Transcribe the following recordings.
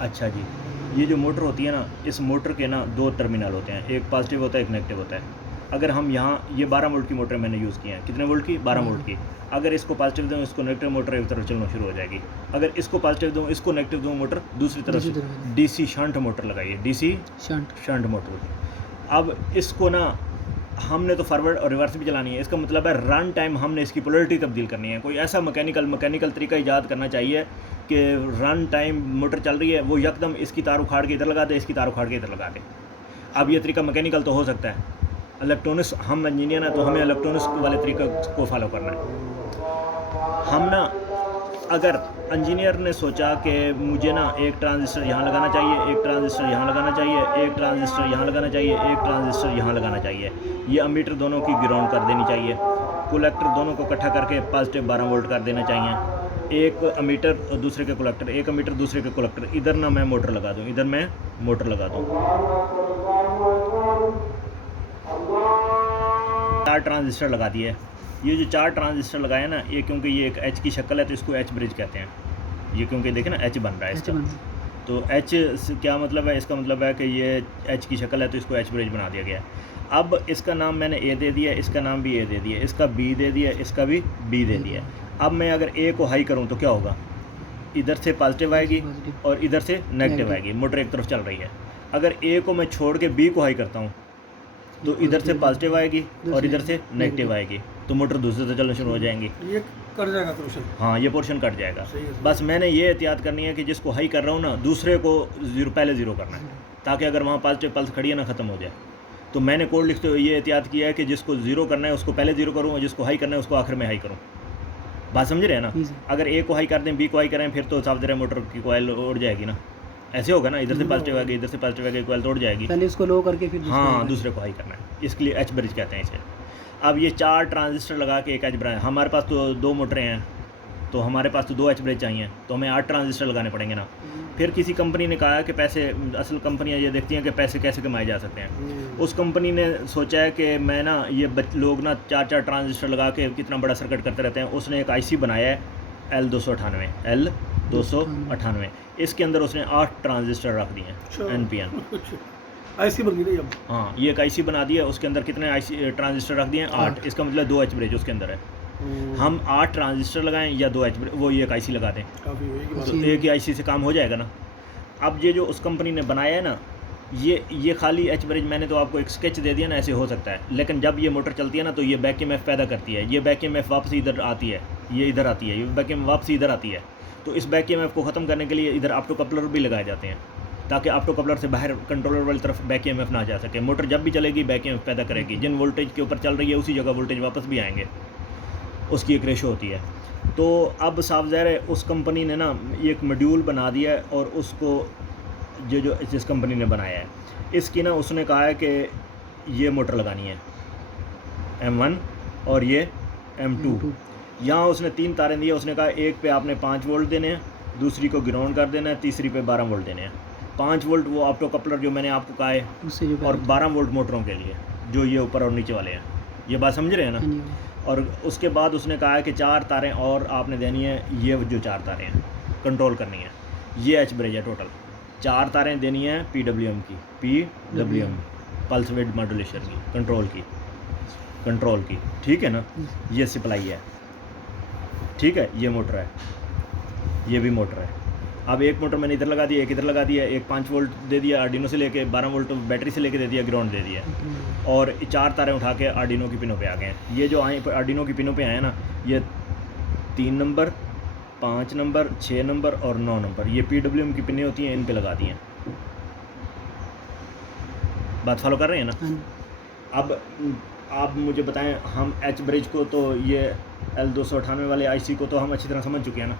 अच्छा जी, ये जो मोटर होती है ना, इस मोटर के ना 2 टर्मिनल होते हैं, एक पॉजिटिव होता है, एक नेगेटिव होता है। अगर हम यहाँ ये 12 वोल्ट की मोटर मैंने यूज़ की है, कितने वोल्ट की? 12 वोल्ट की। अगर इसको पॉजिटिव दूँ, इसको नेगेटिव, मोटर एक तरफ चलना शुरू हो जाएगी। अगर इसको पॉजिटिव दूँ, इसको नेगेटिव दूँ, मोटर दूसरी तरफ दूसरी से तरफ डीसी शंट मोटर लगाइए, डीसी शंट। Shunt motor. अब इसको ना हमने तो फॉरवर्ड और रिवर्स भी चलानी है, इसका मतलब है रन टाइम हमने इसकी पोलैरिटी तब्दील करनी है। कोई ऐसा मैकेनिकल तरीका ईजाद करना चाहिए कि रन टाइम मोटर चल रही है, वो यकदम इसकी तार उखाड़ के इधर लगा दे, इसकी तार उखाड़ के इधर लगा दे। अब ये तरीका मैकेनिकल तो हो सकता है, इलेक्ट्रॉनिक्स, हम इंजीनियर हैं तो हमें इलेक्ट्रॉनिक्स वाले तरीके को फॉलो करना है। हम ना अगर इंजीनियर ने सोचा कि मुझे ना एक ट्रांजिस्टर यहाँ लगाना चाहिए, एक ट्रांजिस्टर यहाँ लगाना चाहिए, एक ट्रांजिस्टर यहाँ लगाना चाहिए, एक ट्रांजिस्टर यहाँ लगाना चाहिए, ये अमीटर दोनों की ग्राउंड कर देनी चाहिए, कलेक्टर दोनों को इकट्ठा करके पॉजिटिव 12 वोल्ट कर देना चाहिए, एक अमीटर और दूसरे के कलेक्टर, एक अमीटर दूसरे के कलेक्टर, इधर ना मैं मोटर लगा दूँ, इधर मैं मोटर लगा दूँ। 4 ट्रांजिस्टर लगा दिए। ये जो 4 ट्रांजिस्टर लगाए ना, ये क्योंकि ये एक एच की शक्ल है तो इसको एच ब्रिज कहते हैं। ये क्योंकि देखें ना एच बन रहा है इसका, तो एच क्या मतलब है? इसका मतलब है कि ये एच की शक्ल है तो इसको एच ब्रिज बना दिया गया है। अब इसका नाम मैंने ए दे दिया, इसका नाम भी ए दे दिया, इसका बी दे दिया, इसका भी बी दे दिया। अब मैं अगर ए को हाई करूँ तो क्या होगा? इधर से पॉजिटिव आएगी और इधर से नेगेटिव आएगी, मोटर एक तरफ चल रही है। अगर ए को मैं छोड़ के बी को हाई करता हूँ तो इधर से पॉजिटिव आएगी और इधर से नेगेटिव आएगी, तो मोटर दूसरे से चलना शुरू हो जाएंगी। ये कट जाएगा पोर्शन। हाँ, ये पोर्शन कट जाएगा। सही है। बस मैंने ये एहतियात करनी है कि जिसको हाई कर रहा हूँ ना, दूसरे को पहले ज़ीरो करना है, ताकि अगर वहाँ पॉजिटिव पल्स खड़ी है ना, ख़त्म हो जाए। तो मैंने कोड लिखते हुए ये एहतियात किया है कि जिसको ज़ीरो करना है उसको पहले ज़ीरो करूँ और जिसको हाई करना है उसको आखिर में हाई करूँ। बात समझ रहे हैं ना? अगर ए को हाई कर दें, बी को हाई करें, फिर तो साफ ज़रा मोटर की कोयल उड़ जाएगी ना। ऐसे होगा ना, इधर से पॉजिटिव आएगी, इधर से पॉजिटिव आएगी, कोयल तोड़ जाएगी। पहले इसको लो करके फिर हाँ, दूसरे को हाई करना है, इसके लिए एच ब्रिज कहते हैं इसे। अब ये 4 ट्रांजिस्टर लगा के एक एच ब्रिज, हमारे पास तो 2 मोटरें हैं तो हमारे पास तो 2 एच ब्रिज चाहिए, तो हमें 8 ट्रांजिस्टर लगाने पड़ेंगे ना। फिर किसी कंपनी ने कहा कि पैसे, असल कंपनियां ये देखती हैं कि पैसे कैसे कमाए जा सकते हैं। उस कंपनी ने सोचा है कि मैं ना ये लोग ना 4-4 ट्रांजिस्टर लगा के कितना बड़ा सर्किट करते रहते हैं। उसने एक आईसी बनाया है L298, इसके अंदर उसने 8 ट्रांजिस्टर रख दिए हैं, NPN। आईसी बन गई अब। हाँ, ये एक आईसी बना दिया, उसके अंदर कितने आईसी ट्रांजिस्टर रख दिए हैं? 8। इसका मतलब 2 एच ब्रिज उसके अंदर है। हम 8 ट्रांजिस्टर लगाएं या 2 एच ब्रिज, वो ये एक आईसी लगा दें, तो एक ही आईसी से काम हो जाएगा ना। अब ये जो उस कंपनी ने बनाया है ना, ये खाली एच ब्रिज, मैंने तो आपको एक स्केच दे दिया ना, ऐसे हो सकता है, लेकिन जब ये मोटर चलती है ना तो ये बैक ईएमएफ पैदा करती है। ये बैक ईएमएफ वापस इधर आती है, ये इधर आती है, ये बैक ईएमएफ वापस इधर आती है। तो इस बैक ईएमएफ को ख़त्म करने के लिए इधर ऑप्टो कपलर भी लगाए जाते हैं, ताकि ऑप्टो कपलर से बाहर कंट्रोलर वाली तरफ बैक ईएमएफ ना जा सके। मोटर जब भी चलेगी बैक ईएमएफ पैदा करेगी, जिन वोल्टेज के ऊपर चल रही है उसी जगह वोल्टेज वापस भी आएंगे, उसकी एक रेशो होती है। तो अब साफ ज़ाहिर है उस कंपनी ने ना एक मॉड्यूल बना दिया है, और उसको जो जिस कंपनी ने बनाया है, इसकी ना उसने कहा है कि ये मोटर लगानी है M1 और ये M2। यहाँ उसने 3 तारें दी है, उसने कहा एक पे आपने 5 वोल्ट देने हैं, दूसरी को ग्राउंड कर देना है, तीसरी पे 12 वोल्ट देने हैं। 5 वोल्ट वो ऑप्टो कपलर जो मैंने आपको कहा है, और 12 वोल्ट मोटरों के लिए जो ये ऊपर और नीचे वाले हैं। ये बात समझ रहे हैं ना? और उसके बाद उसने कहा है कि 4 तारें और आपने देनी है, ये जो 4 तारें हैं कंट्रोल करनी है, ये एच ब्रिज है। टोटल 4 तारें देनी है PWM की, PWM पल्स विड मॉड्यूलेशन की, कंट्रोल की, ठीक है ना? ये सप्लाई है, ठीक है? ये मोटर है, ये भी मोटर है। अब एक मोटर मैंने इधर लगा दी, एक इधर लगा दिया, एक 5 वोल्ट दे दिया आर्डिनो से लेके, 12 वोल्ट बैटरी से लेके दे दिया, ग्राउंड दे दिया, और 4 तारें उठा के आर्डिनो की पिनों पे आ गए हैं। ये जो आए आर्डिनो की पिनों पे आए ना, ये 3 नंबर, 5 नंबर, 6 नंबर और 9 नंबर, ये PWM की पिनें होती हैं, इन पे लगा दी हैं। बात फॉलो कर रहे हैं ना? अब आप मुझे बताएं, हम एच ब्रिज को तो ये L298 वाले आईसी को तो हम अच्छी तरह समझ चुके हैं ना,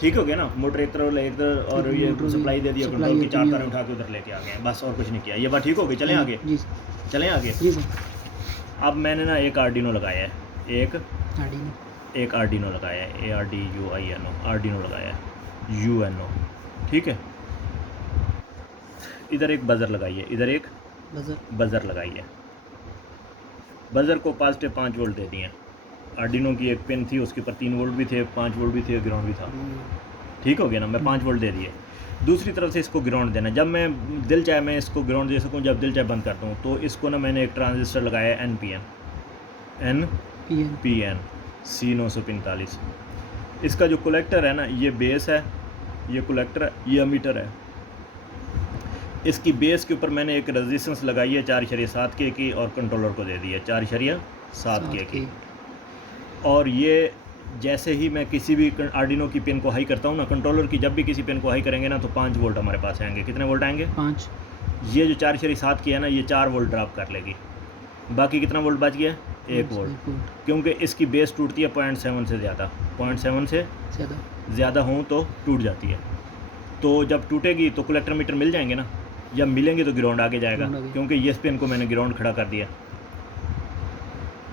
ठीक हो गया ना? मोटर एक तरफ और ये सप्लाई दे दिया, कंट्रोल की 4 तारें उठा के उधर लेके आ गए, बस और कुछ नहीं किया। ये बात ठीक हो गई? चलें आगे, चलें आगे। अब मैंने ना एक आर्डिनो लगाया है, एक आर्डिनो लगाया है, ARDUINO, आर्डिनो लगाया है, UNO, ठीक है? इधर एक बजर लगाई है, इधर एक बजर लगाई है। बजर को पॉजिटिव 5 वोल्ट दे दिए। आर्डिनो की एक पिन थी, उसके ऊपर 3 वोल्ट भी थे, 5 वोल्ट भी थे, ग्राउंड भी था, ठीक हो गया ना? मैं 5 वोल्ट दे दिए। दूसरी तरफ से इसको ग्राउंड देना, जब मैं दिल चाहे मैं इसको ग्राउंड दे सकूँ, जब दिल चाहे बंद कर दूँ। तो इसको ना मैंने एक ट्रांजिस्टर लगाया है NPN C945। इसका जो कलेक्टर है ना, ये बेस है, ये कलेक्टर है, ये अमीटर है। इसकी बेस के ऊपर मैंने एक रेजिस्टेंस लगाई है 4.7 के की और कंट्रोलर को दे दी है 4.7 के की। और ये जैसे ही मैं किसी भी आर्डिनो की पिन को हाई करता हूँ ना, कंट्रोलर की जब भी किसी पिन को हाई करेंगे ना, तो 5 वोल्ट हमारे पास आएंगे। कितने वोल्ट आएंगे? 5। ये जो 4.7 की है ना, ये 4 वोल्ट ड्रॉप कर लेगी। बाकी कितना वोल्ट बच गया? 1 वोल्ट, क्योंकि इसकी बेस टूटती है 0.7 से ज़्यादा, 0.7 से ज़्यादा हो तो टूट जाती है। तो जब टूटेगी तो कलेक्टर मीटर मिल जाएंगे ना, जब मिलेंगे तो ग्राउंड आगे जाएगा, क्योंकि ये पिन को मैंने ग्राउंड खड़ा कर दिया।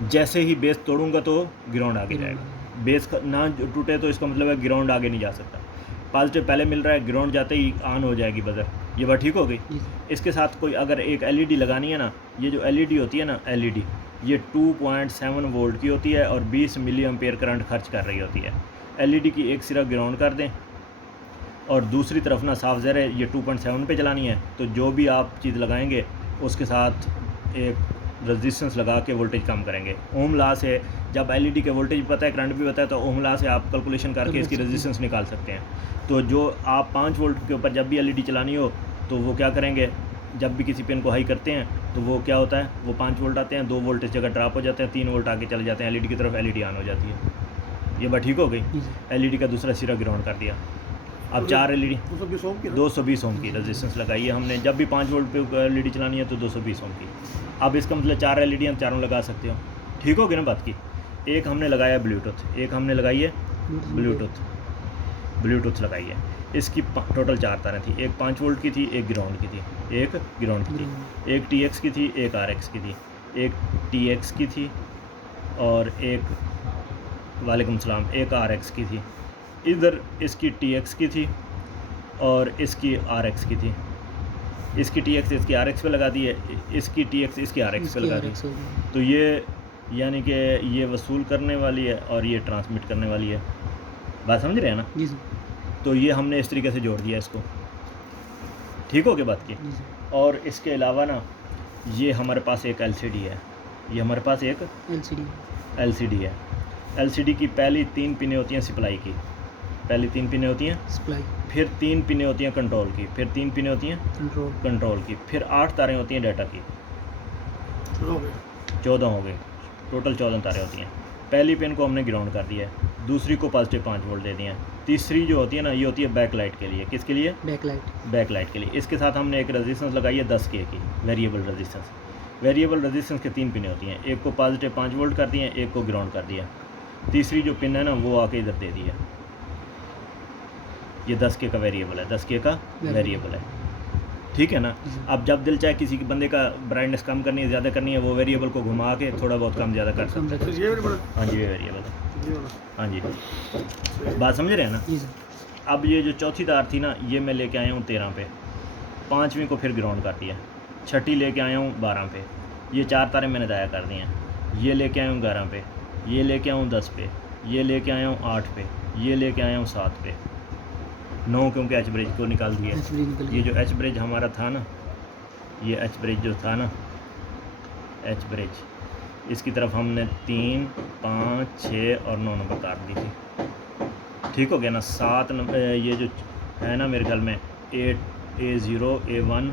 जैसे ही बेस तोड़ूंगा तो ग्राउंड आगे जाएगा। बेस ना टूटे तो इसका मतलब है ग्राउंड आगे नहीं जा सकता। पॉजिटिव पहले मिल रहा है, ग्राउंड जाते ही ऑन हो जाएगी बजर। ये बात ठीक हो गई। इसके साथ कोई अगर एक एलईडी लगानी है ना, ये जो एलईडी होती है ना, एलईडी ये 2.7 वोल्ट की होती है और 20 मिली एम्पेयर करंट खर्च कर रही होती है। एलईडी की एक सिरा ग्राउंड कर दें और दूसरी तरफ ना साफ ज़र है, ये 2.7 पे चलानी है। तो जो भी आप चीज़ लगाएंगे उसके साथ एक रेजिस्टेंस लगा के वोल्टेज कम करेंगे। ओम लॉ से जब एलईडी के वोल्टेज पता है, करंट भी पता है, तो ओम लॉ से आप कैलकुलेशन करके इसकी रेजिस्टेंस निकाल सकते हैं। तो जो आप 5 वोल्ट के ऊपर जब भी एलईडी चलानी हो तो वो क्या करेंगे, जब भी किसी पिन को हाई करते हैं तो वो क्या होता है, वो 5 वोल्ट आते हैं, 2 वोल्ट इस जगह ड्रॉप हो जाते हैं, 3 वोल्ट आगे चले जाते हैं एलईडी की तरफ, एलईडी ऑन हो जाती है। ये बात ठीक हो गई। एलईडी का दूसरा सिरा ग्राउंड कर दिया। अब 4 एलईडी 220 ओम की रेजिस्टेंस लगाई है हमने। जब भी 5 वोल्ट पे एलईडी चलानी है तो 220 ओम की। अब इसका मतलब 4 एलईडी हम चारों लगा सकते हो। ठीक हो गई ना बात की। एक हमने लगाया है ब्लूटूथ, एक हमने लगाई है ब्लूटूथ लगाई है। इसकी टोटल 4 तारें थी, एक 5 वोल्ट की थी, एक ग्राउंड की थी, एक TX की थी, एक RX की थी, एक TX की थी और एक वालेकुम सलाम एक RX की थी। इधर इसकी TX की थी और इसकी RX की थी। इसकी TX इसकी RX पे लगा दी है, इसकी TX इसकी RX पे लगा दी। तो ये यानी कि ये वसूल करने वाली है और ये ट्रांसमिट करने वाली है। बात समझ रहे हैं ना? जी सर। तो ये हमने इस तरीके से जोड़ दिया इसको। ठीक हो गया बात की। और इसके अलावा ना ये हमारे पास एक LCD है, ये हमारे पास एक LCD है। LCD की पहली 3 पिनें होती हैं सप्लाई की, पहली 3 पिनें होती हैं सप्लाई, फिर 3 पिनें होती हैं कंट्रोल की, फिर 3 पिनें होती हैं कंट्रोल की, फिर 8 तारें होती हैं डाटा की। 14 हो गए, टोटल 14 तारें होती हैं। पहली पिन को हमने ग्राउंड कर दिया है, दूसरी को पॉजिटिव 5 वोल्ट दे दिए हैं, तीसरी जो होती है ना ये होती है बैक लाइट के लिए। किसके लिए? बैक लाइट के लिए। इसके साथ हमने एक रेजिस्टेंस लगाई है 10 के की, वेरिएबल रेजिस्टेंस। वेरिएबल रेजिस्टेंस के 3 पिनें होती हैं, एक को पॉजिटिव 5 वोल्ट कर दिए, एक को ग्राउंड कर दिया, तीसरी जो पिन है ना वो आके इधर दे दी है। ये 10 के का वेरिएबल है, 10 के का वेरिएबल है। ठीक है ना? अब जब दिल चाहे किसी के बंदे का ब्राइटनेस कम करनी है, ज़्यादा करनी है, वो वेरिएबल को घुमा के थोड़ा बहुत कम ज़्यादा कर सकते हैं। हाँ जी, ये वेरिएबल है। हाँ जी, बात समझ रहे हैं ना? अब ये जो चौथी तार थी ना, ये मैं लेके आया हूँ 13 पे, 5वीं को फिर ग्राउंड कर दिया, छठी लेके आया हूँ 12 पे, ये 4 तारें मैंने दाया कर दी हैं। ये लेके आया हूँ 11 पे, ये लेके आया हूँ 10 पे, ये लेके आया हूँ 8 पे, ये लेके आया हूँ 7 पे, 9 क्योंकि एच ब्रिज को निकाल दिया। ये जो एच ब्रिज हमारा था ना, ये एच ब्रिज जो था ना, एच ब्रिज, इसकी तरफ हमने 3, 5, 6 और 9 नंबर काट दी थी। ठीक हो गया ना? 7 नंबर ये जो है ना मेरे ख्याल में A0, A1,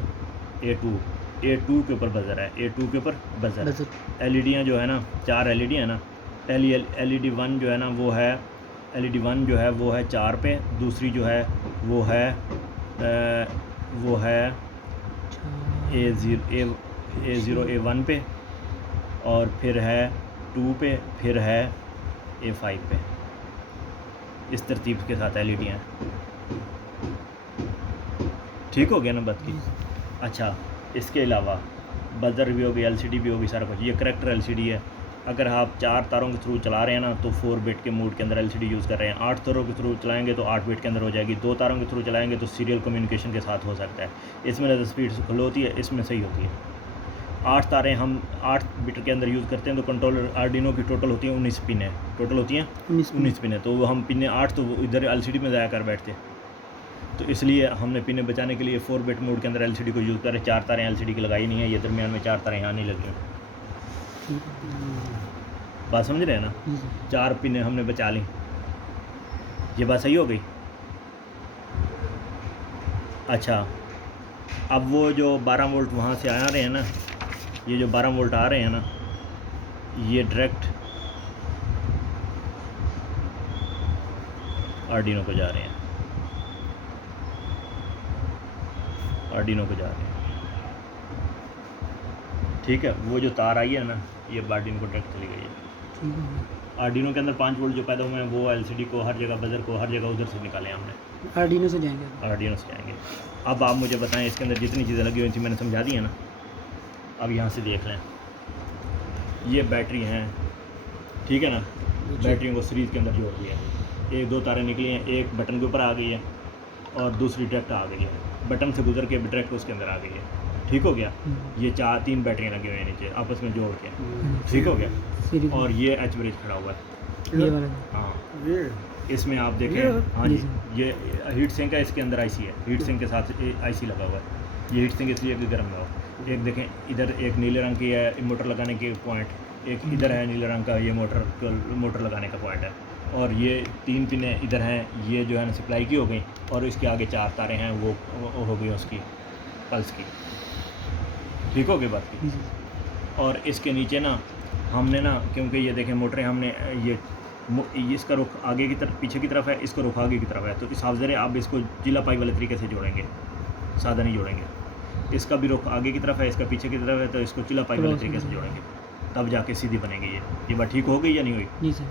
A2 के ऊपर बजर है, A2 के ऊपर बजर। एलईडियाँ जो है ना, 4 एलईडी है ना, LED 1 जो है ना वो है, LED 1 जो है वो है 4 पे, दूसरी जो है वो है A0 A1 पे, और फिर है 2 पे, फिर है A5 पे। इस तरतीब के साथ एलईडी हैं। ठीक हो गया ना बात की? अच्छा, इसके अलावा बजर भी होगी, LCD भी होगी, सारा कुछ। ये करेक्टर LCD है। अगर आप 4 तारों के थ्रू चला रहे हैं ना तो 4 बिट के मोड के अंदर LCD यूज़ कर रहे हैं। 8 तारों के थ्रू चलाएंगे तो 8 बिट के अंदर हो जाएगी। 2 तारों के थ्रू चलाएंगे तो सीरियल कम्युनिकेशन के साथ हो सकता है। इसमें ज़्यादा स्पीड स्लो होती है, इसमें सही होती है। 8 तारें हम 8 बिट के अंदर यूज़ करते हैं तो कंट्रोलर आर्डिनो की टोटल होती है 19 पिनें, टोटल होती हैं 19 पिनें। तो हम पिनें 8 तो इधर LCD में ज़ाया कर बैठते हैं। तो इसलिए हमने पिने बचाने के लिए 4 बिट मोड के अंदर एलसीडी को यूज़ करें। 4 तारें एलसीडी की लगाई नहीं है, ये दरमियान में 4 तारें यहाँ नहीं लगी हैं। बात समझ रहे हैं ना? 4 पिने हमने बचा ली। ये बात सही हो गई? अच्छा, अब वो जो 12 वोल्ट वहाँ से आ रहे हैं ना, ये जो 12 वोल्ट आ रहे हैं ना, ये डायरेक्ट आर्डिनो को जा रहे हैं, आर्डिनो को जा रहे हैं। ठीक है, वो जो तार आई है ना, ये आर्डिनो को डायरेक्ट चली गई है। आर्डिनो के अंदर 5 वोल्ट जो पैदा हुए हैं वो एलसीडी को हर जगह, बजर को हर जगह उधर से निकाले हमने, आर्डिनो से जाएंगे। आर्डिनो से जाएंगे। अब आप मुझे बताएं, इसके अंदर जितनी चीज़ें लगी हुई थी मैंने समझा दी है ना। अब यहाँ से देख लें, ये बैटरी हैं, ठीक है ना, बैटरियों को सीरीज़ के अंदर जोड़ दिया है। 1-2 तारें निकली हैं, एक बटन के ऊपर आ गई है और दूसरी डायरेक्ट आ गई है, बटन से गुजर के डायरेक्ट उसके अंदर आ गई है। ठीक हो गया? ये 3 बैटरियाँ लगी हुई हैं नीचे आपस में जोड़ के, ठीक हो गया? और ये एच ब्रिज खड़ा हुआ है, ये वाला। हाँ, ये इसमें आप देखें, हाँ जी, ये हीट सिंक है, इसके अंदर आईसी है, हीट सिंक के साथ आईसी लगा हुआ है। ये हीट सिंक इसलिए कि गर्म ना हो। एक देखें, इधर एक नीले रंग की है मोटर लगाने के पॉइंट, एक इधर है नीले रंग का, ये मोटर लगाने का पॉइंट है, और ये 3 पिनें इधर हैं, ये जो है ना सप्लाई की हो गई, और इसके आगे 4 तारें हैं, वो हो गई उसकी पल्स की। ठीक हो गई बात की? और इसके नीचे ना हमने ना, क्योंकि ये देखें मोटरें हमने ये इसका रुख आगे की तरफ, पीछे की तरफ है, इसका रुख आगे की तरफ है, तो इस हाफ ज़रे आप इसको जिला पाई वाले तरीके से जोड़ेंगे, सादा नहीं जोड़ेंगे। इसका भी रुख आगे की तरफ है, इसका पीछे की तरफ है, तो इसको चिला पाई वाले तरीके से जोड़ेंगे, तब जाके सीधी बनेगी। ये बात ठीक हो गई या नहीं हुई? जी सर।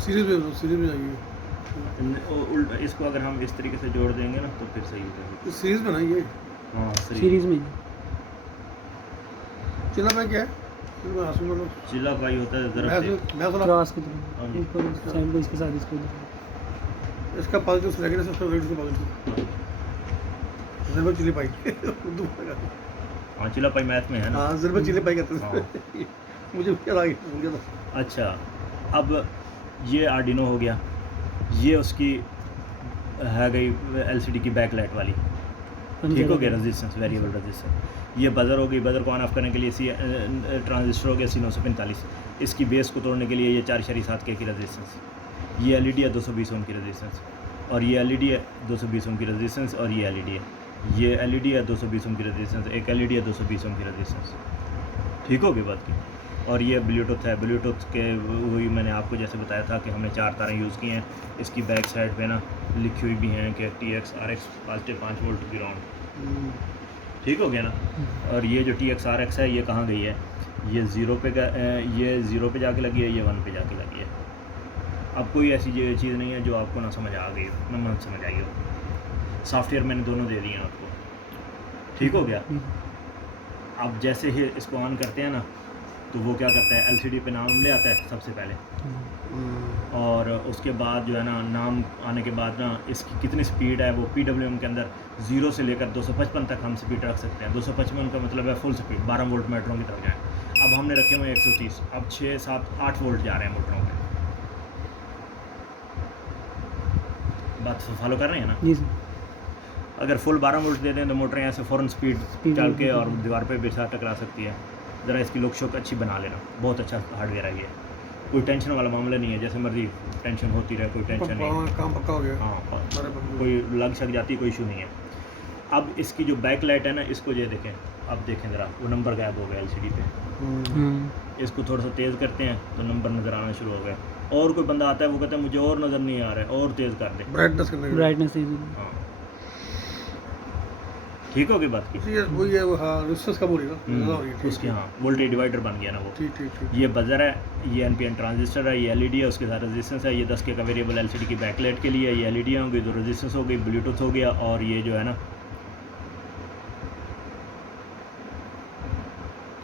सीरीज में जाइए। इसको अगर हम इस तरीके से जोड़ देंगे ना तो फिर सही हो जाएगी। सीरीज बनाइए। हाँ, सीरीज में चिल्ला मैं क्या है? मैं आंसू में चिल्ला पाई होता है ज़रा से मैं सुना क्रॉस की हाँ तरफ जी। ऊपर साइड को इसके साथ इसको इसका पॉजिटिव सेलेक्ट है, सबसे रेड से पॉजिटिव ज़रूर चिल्ली पाई उर्दू में। हाँ, चिल्ला पाई मैथ में है ना। हाँ, ज़रूर चिल्ली पाई कहते हैं। मुझे क्या लगा भूल गया था। अच्छा, अब ये आर्डिनो हो गया, ये उसकी है गई एलसीडी की बैक लाइट वाली, ठीक हो गया, रेजिस्टेंस, वेरिएबल रेजिस्टेंस। ये बज़र हो गई, बज़र को ऑन ऑफ करने के लिए ट्रांजिस्टर हो गया C945, इसकी बेस को तोड़ने के लिए ये 4.7K की रेजिस्टेंस, ये एलईडी है 220 ओम की रेजिस्टेंस, और ये एलईडी है 220 ओम की रेजिस्टेंस, और ये एलईडी है, ये एलईडी है 220 ओम की रेजिस्टेंस, एक एलईडी है 220 ओम की रेजिस्टेंस। ठीक हो गई बात की? और ये ब्लूटूथ है, ब्लूटूथ के वही मैंने आपको जैसे बताया था कि हमने 4 तारें यूज़ की हैं। इसकी बैक साइड पे ना लिखी हुई भी हैं कि TX RX positive 5 volt ground. ठीक हो गया ना? और ये जो TX RX है ये कहाँ गई है? ये 0 पे जाके लगी है, ये 1 पे जाके लगी है। अब कोई ऐसी चीज़ नहीं है जो आपको ना समझ आ गई, ना मन समझ आई हो। सॉफ्टवेयर मैंने दोनों दे दिए हैं आपको। ठीक हो गया? अब जैसे ही इसको ऑन करते हैं ना तो वो क्या करता है, एलसीडी पे नाम ले आता है सबसे पहले, और उसके बाद जो है ना नाम आने के बाद ना इसकी कितनी स्पीड है वो PWM के अंदर 0 से लेकर 255 तक हम स्पीड रख सकते हैं। 255 का मतलब है फुल स्पीड, 12 वोल्ट मोटरों की तरफ जाए। अब हमने रखे हुए 130, अब 6, 7, 8 वोल्ट जा रहे हैं मोटरों में। बात फॉलो कर रहे हैं ना? जी सर। अगर फुल 12 वोल्ट दे दें तो मोटरें ऐसे फ़ौरन स्पीड चल के और दीवार पे भी साथ टकरा सकती है। ज़रा इसकी लुक शुक अच्छी बना लेना, बहुत अच्छा हार्डवेयर है ये, कोई टेंशन वाला मामला नहीं है। जैसे मर्जी टेंशन होती रहे, कोई टेंशन नहीं, काम पक्का हो गया। हाँ, कोई लग सक जाती, कोई इशू नहीं है। अब इसकी जो बैक लाइट है ना, इसको ये देखें, अब देखें ज़रा, वो नंबर गायब हो गया एलसीडी पे। इसको थोड़ा सा तेज़ करते हैं तो नंबर नज़र आना शुरू हो गया। और कोई बंदा आता है वो कहता है मुझे और नज़र नहीं आ रहा है, और तेज़ कर दे, ब्राइटनेस करने के ब्राइटनेस हाँ। ठीक हो गई बात की? लिए वो ये हाँ रेजिस्टेंस कम हो रही है ना, ज़्यादा हो रही है। ठीक, उसके हाँ वोल्टेज डिवाइडर बन गया ना वो। ठीक ठीक ठीक। ये बजर है, ये एनपीएन ट्रांजिस्टर है, ये एलईडी है, उसके साथ रेजिस्टेंस है। ये 10K का वेरिएबल एलसीडी की बैकलाइट के लिए, ये एलईडी हो गई, तो रेजिस्टेंस हो गई, ब्लूटूथ हो गया, और ये जो है ना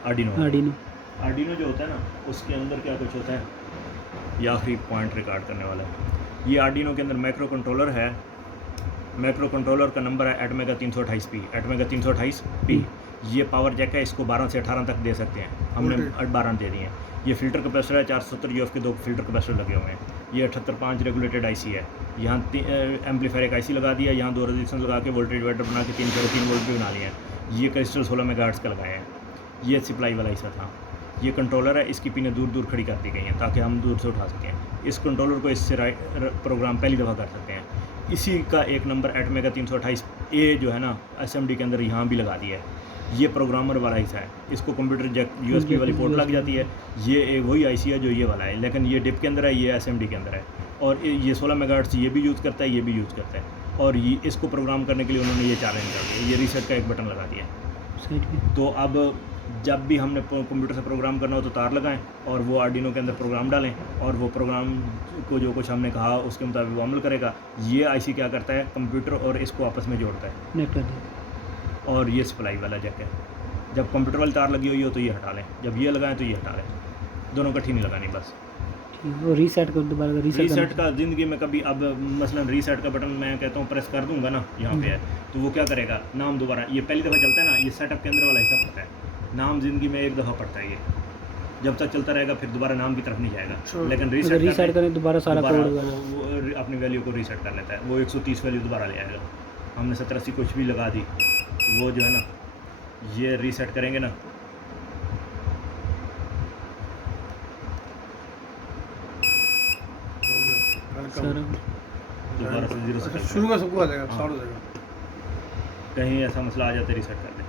आर्डिनो जो होता है ना, उसके अंदर क्या कुछ होता है, ये आखिरी पॉइंट रिकॉर्ड करने वाला है। ये आर्डिनो के अंदर माइक्रो कंट्रोलर है, माइक्रो कंट्रोलर का नंबर है ATmega 328P, ATmega 328P। ये पावर जैक है, इसको 12 से 18 तक दे सकते हैं, हमने 12 दे दिए हैं। ये फ़िल्टर कैपेसिटर है, 470 UF के 2 फ़िल्टर कैपेसिटर लगे हुए हैं। ये 78.5 रेगुलेटेड आईसी है। यहाँ एम्पलीफायर एक आईसी लगा दिया, यहाँ 2 रेजिस्टेंस लगा के वोल्टेज डिवाइडर बना के 3 वोल्ट भी बना लिए हैं। ये क्रिस्टल 16 मेगाहर्ट्ज़ का लगाए हैं। ये सप्लाई वाला हिस्सा था। ये कंट्रोलर है, इसकी पिनें दूर दूर खड़ी कर दी गई हैं ताकि हम दूर से उठा सकें। इस कंट्रोलर को इससे प्रोग्राम पहली दफ़ा कर सकते हैं। इसी का एक नंबर एटमेगा 328 ए जो है ना एसएमडी के अंदर यहाँ भी लगा दिया है। ये प्रोग्रामर वाला हिस्सा है, इसको कंप्यूटर जैक यूएसबी वाली पोर्ट लग जाती है। ये वही आईसी है जो ये वाला है, लेकिन ये डिप के अंदर है, ये एसएमडी के अंदर है। और ये 16 मेगाहर्ट्ज़ ये भी यूज़ करता है, ये भी यूज़ करता है। और ये इसको प्रोग्राम करने के लिए उन्होंने ये चैलेंज कर दिया, ये रीसेट का एक बटन लगा दिया है। तो अब जब भी हमने कंप्यूटर से प्रोग्राम करना हो तो तार लगाएं और वो आर्डिनो के अंदर प्रोग्राम डालें और वो प्रोग्राम को जो कुछ हमने कहा उसके मुताबिक वो अमल करेगा। ये आईसी क्या करता है, कंप्यूटर और इसको आपस में जोड़ता है। नेटवर्क और ये सप्लाई वाला जैक है। जब कंप्यूटर वाली तार लगी हुई हो तो ये हटा लें, जब ये लगाएं तो ये हटा लें, दोनों इकट्ठी नहीं लगानी बस। वो रीसेट कर दोबारा रीसेट का ज़िंदगी में कभी, अब मसलन रीसेट का बटन मैं कहता हूँ प्रेस कर दूंगा ना यहाँ पे है, तो वो क्या करेगा, नाम दोबारा, ये पहली दफ़ा चलता है ना, ये सेटअप के अंदर वाला हिस्सा पड़ता है। नाम ज़िंदगी में एक दफ़ा पड़ता है, ये जब तक चलता रहेगा फिर दोबारा नाम की तरफ नहीं जाएगा। लेकिन रीसेट करें दोबारा सारा कोड वो अपनी वैल्यू को रीसेट कर लेता है, वो 130 वैल्यू दोबारा ले आएगा। हमने 70-80 कुछ भी लगा दी, वो जो है ना ये रीसेट करेंगे ना, दोबारा से 0 से शुरू का सबको आ जाएगा, स्टार्ट हो जाएगा। कहीं ऐसा मसला आ जाता है रीसेट कर दें।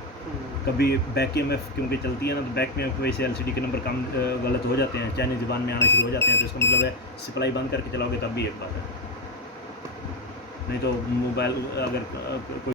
कभी बैक EMF क्योंकि चलती है ना, तो बैक EMF की वजह से एलसीडी के नंबर कम गलत हो जाते हैं, चाइनीज़ ज़बान में आना शुरू हो जाते हैं। तो इसका मतलब है सप्लाई बंद करके चलाओगे तब भी एक बात है, नहीं तो मोबाइल अगर कोई